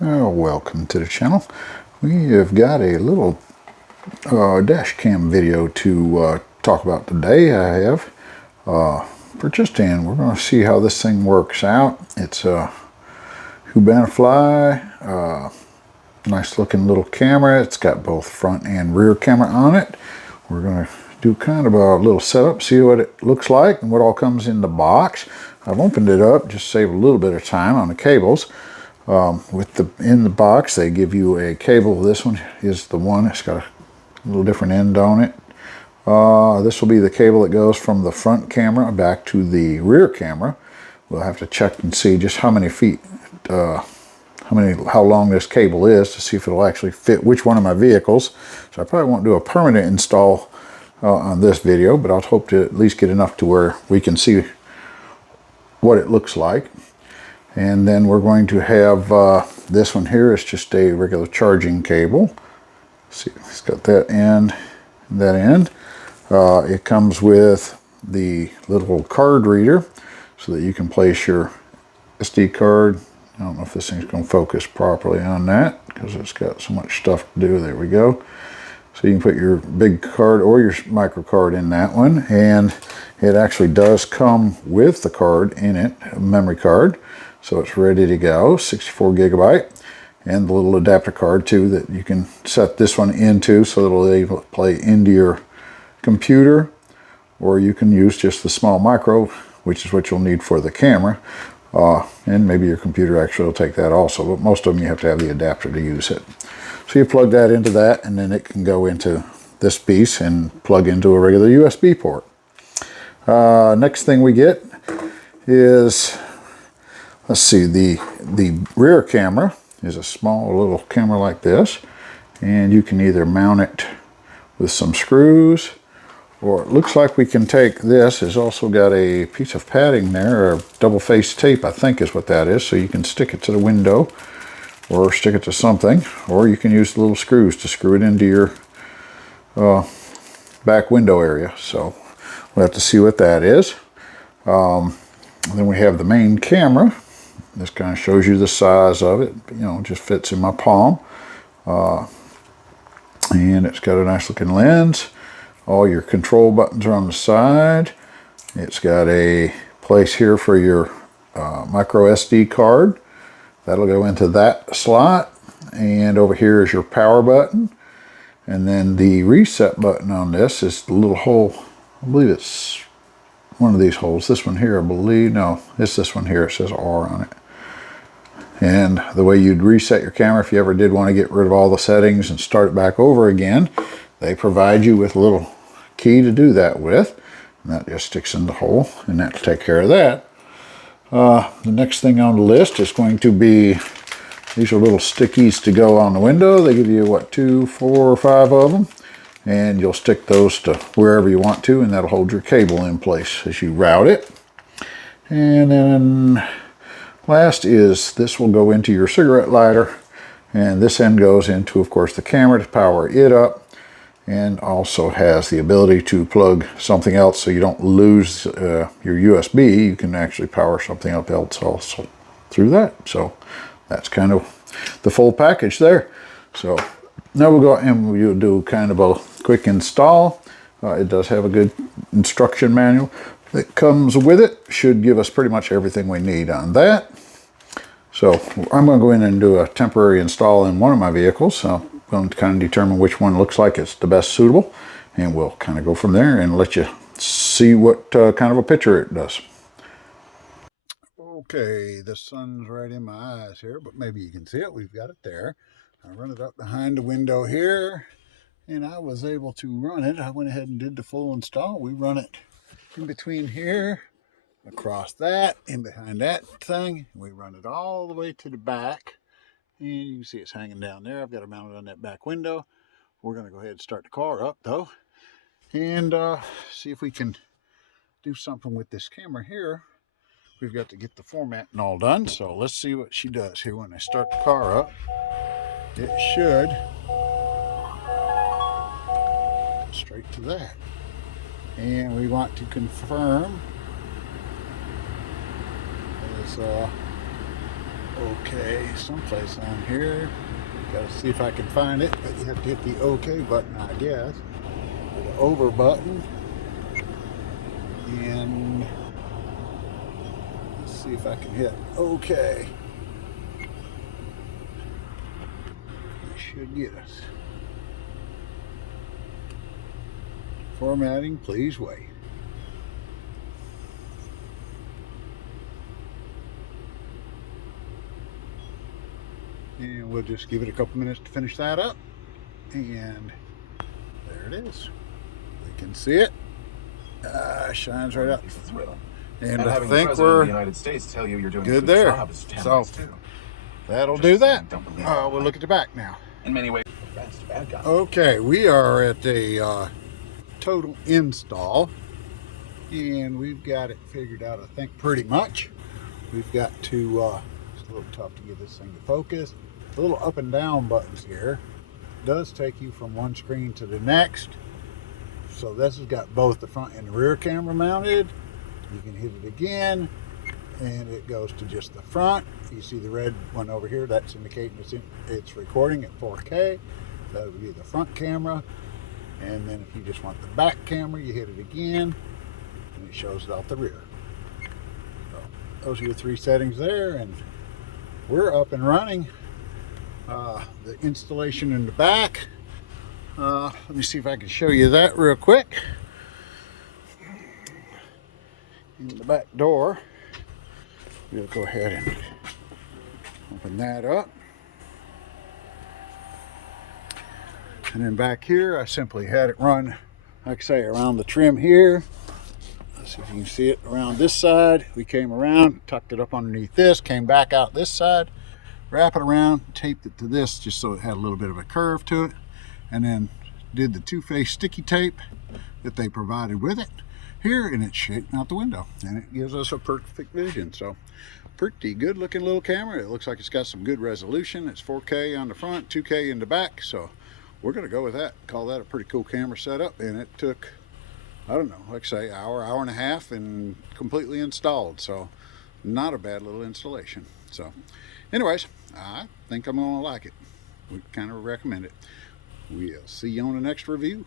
Welcome to the channel. We have got a little dash cam video to talk about today. I have purchased, and we're going to see how this thing works out. It's a Hubanfly, nice looking little camera. It's got both front and rear camera on it. We're going to do kind of a little setup, see what it looks like and what all comes in the box. I've opened it up, just save a little bit of time on the cables. In the box they give you a cable. This one is the one. It's got a little different end on it. This will be the cable that goes from the front camera back to the rear camera. We'll have to check and see just how many feet, how long this cable is to see if it'll actually fit which one of my vehicles. So I probably won't do a permanent install on this video, but I'll hope to at least get enough to where we can see what it looks like. And then we're going to have this one here is just a regular charging cable. See, it's got that end and that end. It comes with the little card reader so that you can place your SD card. I don't know if this thing's going to focus properly on that because it's got so much stuff to do. There we go. So you can put your big card or your micro card in that one, and it actually does come with the card in it, a memory card. So it's ready to go, 64 gigabyte, and the little adapter card too that you can set this one into so it'll either play into your computer, or you can use just the small micro, which is what you'll need for the camera, and maybe your computer actually will take that also, but most of them you have to have the adapter to use it. So you plug that into that, and then it can go into this piece and plug into a regular USB port. Next thing we get is, let's see, the rear camera is a small little camera like this, and you can either mount it with some screws, or it looks like we can take this. It's also got a piece of padding there, or double-faced tape, I think is what that is, so you can stick it to the window or stick it to something, or you can use the little screws to screw it into your back window area. So we'll have to see what that is. Then we have the main camera. This kind of shows you the size of it. You know, it just fits in my palm. And it's got a nice looking lens. All your control buttons are on the side. It's got a place here for your micro SD card. That'll go into that slot. And over here is your power button. And then the reset button on this is the little hole. I believe it's one of these holes. This one here, I believe. No, it's this one here. It says R on it. And the way you'd reset your camera, if you ever did want to get rid of all the settings and start it back over again, they provide you with a little key to do that with. And that just sticks in the hole, and that'll take care of that. The next thing on the list is going to be, these are little stickies to go on the window. They give you, what, 2, 4, or 5 of them. And you'll stick those to wherever you want to, and that'll hold your cable in place as you route it. And then last is, this will go into your cigarette lighter, and this end goes into, of course, the camera to power it up, and also has the ability to plug something else so you don't lose your USB. You can actually power something up else also through that. So that's kind of the full package there. So now we'll go and we'll do kind of a quick install. It does have a good instruction manual that comes with it. Should give us pretty much everything we need on that. So I'm going to go in and do a temporary install in one of my vehicles. So I'm going to kind of determine which one looks like it's the best suitable, and we'll kind of go from there and let you see what kind of a picture it does. Okay, the sun's right in my eyes here, but maybe you can see it. We've got it there. I run it up behind the window here, and I was able to run it. I went ahead and did the full install. We run it in between here, across that, in behind that thing. We run it all the way to the back, and you can see it's hanging down there. I've got it mounted on that back window. We're going to go ahead and start the car up, though, and see if we can do something with this camera here. We've got to get the formatting all done, so let's see what she does here when I start the car up. It should go straight to that. And we want to confirm as OK someplace on here. Gotta see if I can find it, but you have to hit the OK button, I guess. Or the over button. And let's see if I can hit OK. It should get us. Formatting, please wait. And we'll just give it a couple minutes to finish that up. And there it is. We can see it. Shines right out. And I think we're good there. So that'll do that. We'll look at the back now. In many ways, okay, we are at a total install, and we've got it figured out, I think, pretty much. We've got to, it's a little tough to get this thing to focus. The little up and down buttons here does take you from one screen to the next. So this has got both the front and the rear camera mounted. You can hit it again and it goes to just the front. You see the red one over here, that's indicating it's recording at 4K. That would be the front camera. And then if you just want the back camera, you hit it again and it shows it out the rear. So those are your three settings there, and we're up and running. The installation in the back, let me see if I can show you that real quick. In the back door, we'll go ahead and open that up. And then back here, I simply had it run, like I say, around the trim here. Let's see if you can see it around this side. We came around, tucked it up underneath this, came back out this side, wrap it around, taped it to this just so it had a little bit of a curve to it, and then did the two-face sticky tape that they provided with it here, and it's shaping out the window, and it gives us a perfect vision. So pretty good looking little camera. It looks like it's got some good resolution. It's 4K on the front, 2K in the back, so we're going to go with that. Call that a pretty cool camera setup, and it took, I don't know, like I say, hour and a half, and completely installed. So not a bad little installation. So anyways, I think I'm going to like it. We kind of recommend it. We'll see you on the next review.